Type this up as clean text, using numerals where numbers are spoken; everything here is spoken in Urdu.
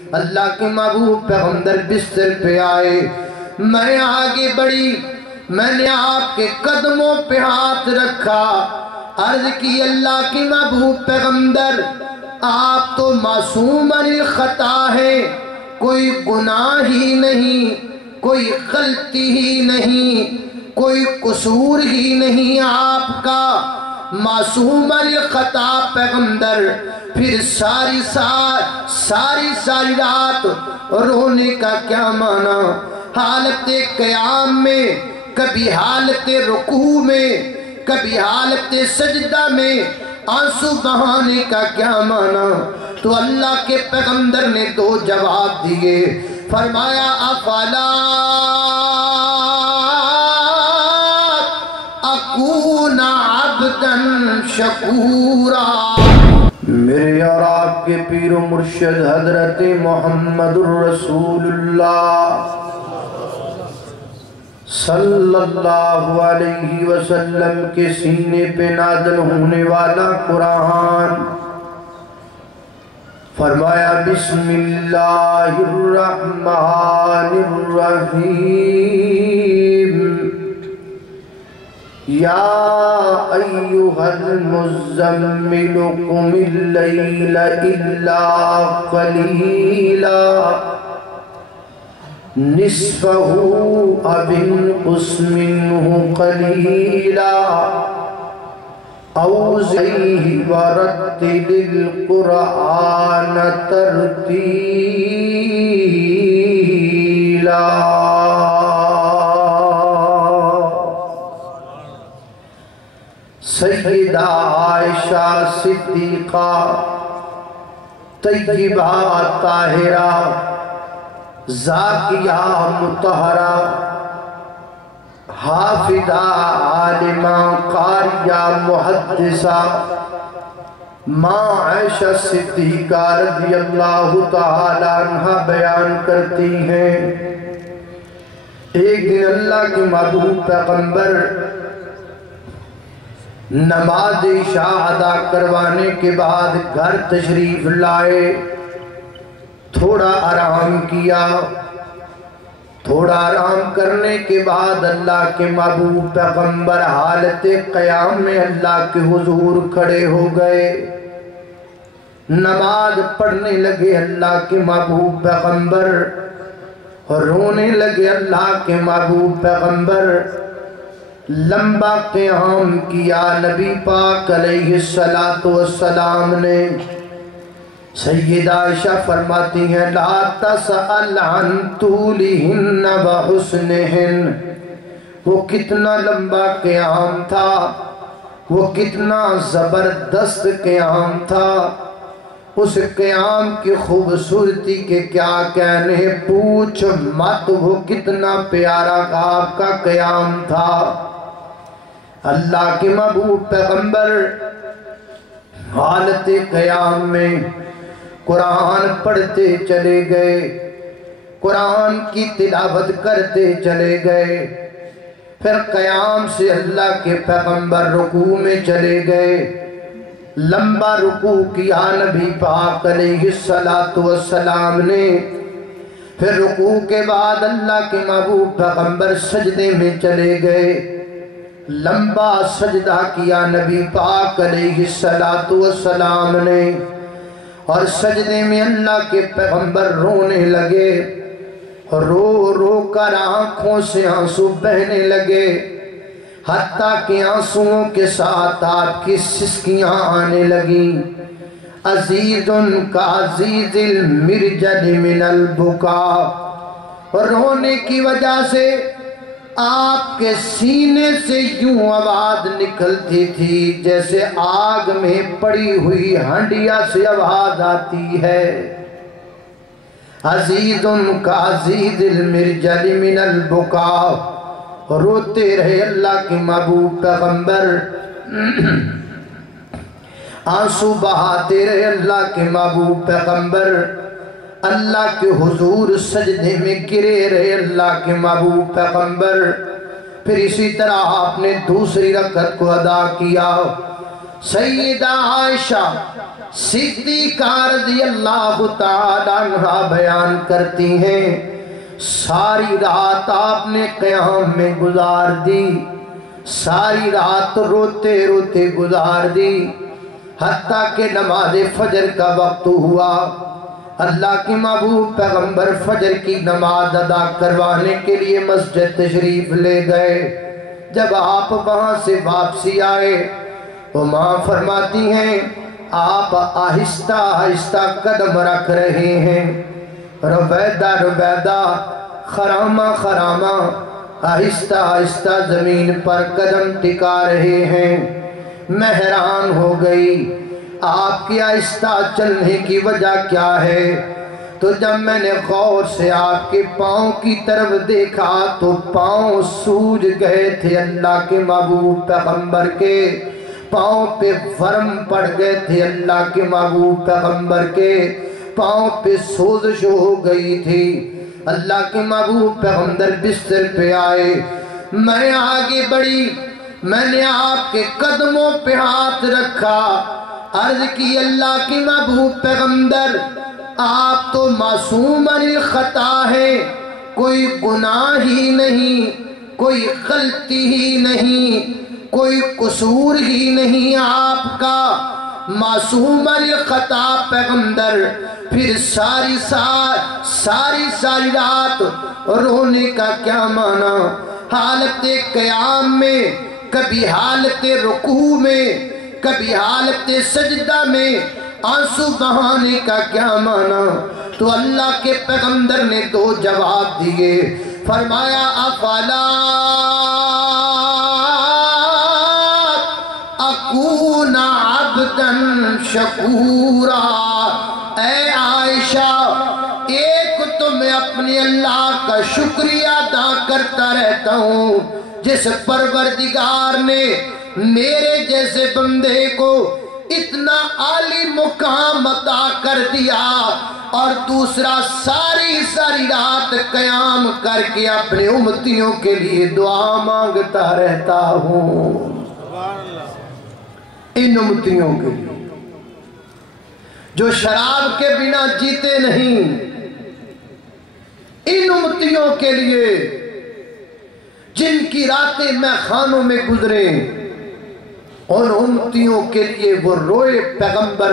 اللہ کے محبوب پیغمبر بستر پہ آئے، میں آگے بڑھی، میں نے آپ کے قدموں پہ ہاتھ رکھا، عرض کی اللہ کے محبوب پیغمبر آپ تو معصوم الخطا ہے، کوئی گناہ ہی نہیں، کوئی غلطی ہی نہیں، کوئی قصور ہی نہیں آپ کا، معصوم الخطا پیغمبر۔ پھر ساری رات رونے کا کیا معنی؟ حالت قیام میں، کبھی حالت رکوع میں، کبھی حالت سجدہ میں آنسو بہانے کا کیا معنی؟ تو اللہ کے پیغمبر نے دو جواب دیے، فرمایا افلا اکون عبدا شکورا۔ میرے اور آپ کے پیر و مرشد حضرت محمد الرسول اللہ صلی اللہ علیہ وسلم کے سینے پہ نازل ہونے والا قرآن، فرمایا بسم اللہ الرحمن الرحیم، یا ایہا المزمل قم اللیل الا قلیلا نصفہ او انقص منہ قلیلا او زدہ ورتل القرآن ترتیلا۔ سیدہ عائشہ صدیقہ طیبہ طاہرہ زاکیہ مطہرہ حافظہ عالمہ قاریہ محدثہ ماں عائشہ صدیقہ رضی اللہ تعالیٰ عنہ بیان کرتی ہیں، ایک دن اللہ کے محبوب پیغمبر نماز عشاء ادا کروانے کے بعد گھر تشریف لائے، تھوڑا آرام کیا، تھوڑا آرام کرنے کے بعد اللہ کے محبوب پیغمبر حالت قیام میں اللہ کے حضور کھڑے ہو گئے، نماز پڑھنے لگے اللہ کے محبوب پیغمبر، رونے لگے اللہ کے محبوب پیغمبر، لمبا قیام کیا نبی پاک علیہ السلام نے۔ سیدہ عائشہ فرماتی ہیں لا تسأل عن طولہن وحسنہن، وہ کتنا لمبا قیام تھا، وہ کتنا زبردست قیام تھا، اس قیام کی خوبصورتی کے کیا کہنے، پوچھ مت وہ کتنا پیارا آپ کا قیام تھا۔ اللہ کے محبوب پیغمبر حالت قیام میں قرآن پڑھتے چلے گئے، قرآن کی تلاوت کرتے چلے گئے، پھر قیام سے اللہ کے پیغمبر رکوع میں چلے گئے، لمبا رکوع کیا نبی پاک علیہ السلام نے، پھر رکوع کے بعد اللہ کے محبوب پیغمبر سجدے میں چلے گئے، لمبا سجدہ کیا نبی پاک علیہ السلام نے، اور سجدے میں اللہ کے پیغمبر رونے لگے، رو رو کر آنکھوں سے آنسو بہنے لگے، حتیٰ کہ آنسوؤں کے ساتھ آپ کی سسکیاں آنے لگیں، عزیز کا عزیز المرجل من البکا، رونے کی وجہ سے آپ کے سینے سے یوں آواز نکلتی تھی جیسے آگ میں پڑی ہوئی ہنڈیا سے آواز آتی ہے، عزیز کا عزیز المرجل من البکا، روتے رہے اللہ کے محبوب پیغمبر، آنسو بہاتے رہے اللہ کے محبوب پیغمبر، اللہ کے حضور سجدے میں گرے رہے اللہ کے محبوب پیغمبر۔ پھر اسی طرح آپ نے دوسری رکعت کو ادا کیا، سیدہ عائشہ صدیقہ رضی اللہ تعالیٰ عنہا بیان کرتی ہیں ساری رات آپ نے قیام میں گزار دی، ساری رات روتے روتے گزار دی، حتیٰ کہ نماز فجر کا وقت ہوا۔ اللہ کی محبوب پیغمبر فجر کی نماز ادا کروانے کے لیے مسجد تشریف لے گئے۔ جب آپ وہاں سے واپسی آئے تو ماں فرماتی ہیں آپ آہستہ آہستہ قدم رکھ رہے ہیں، رویدہ رویدہ، خرامہ خرامہ، آہستہ آہستہ زمین پر قدم ٹکا رہے ہیں۔ میں حیران ہو گئی آپ کی آہستہ چلنے کی وجہ کیا ہے؟ تو جب میں نے غور سے آپ کے پاؤں کی طرف دیکھا تو پاؤں سوجھ گئے تھے، اللہ کے محبوب پیغمبر کے پاؤں پہ ورم پڑ گئے تھے، اللہ کے محبوب پیغمبر کے پاؤں پہ سوزش ہو گئی تھی۔ اللہ کے محبوب پیغمبر بستر پہ آئے، میں آگے بڑھی، میں نے آپ کے قدموں پہ ہاتھ رکھا، عرض کی اللہ کے محبوب پیغمبر آپ تو معصوم عن الخطا ہے، کوئی گناہ ہی نہیں، کوئی غلطی ہی نہیں، کوئی قصور ہی نہیں آپ کا، معصوم عن الخطا پیغمبر۔ پھر ساری رات رونے کا کیا معنی؟ حالت قیام میں، کبھی حالت رکوع میں، کبھی حالت سجدہ میں آنسو بہانے کا کیا معنی؟ تو اللہ کے پیغمبر نے دو جواب دیے، فرمایا افلا اکون عبدا شکورا، اے عائشہ ایک تو میں اپنے اللہ کا شکریہ ادا کرتا رہتا ہوں جس پروردگار نے میرے جیسے بندے کو اتنا عالی مقام عطا کر دیا، اور دوسرا ساری رات قیام کر کے اپنے امتیوں کے لیے دعا مانگتا رہتا ہوں، ان امتیوں کے لیے جو شراب کے بنا جیتے نہیں، ان امتیوں کے لیے جن کی راتیں میں خانوں میں گزرے، ان امتیوں کے لیے وہ روئے پیغمبر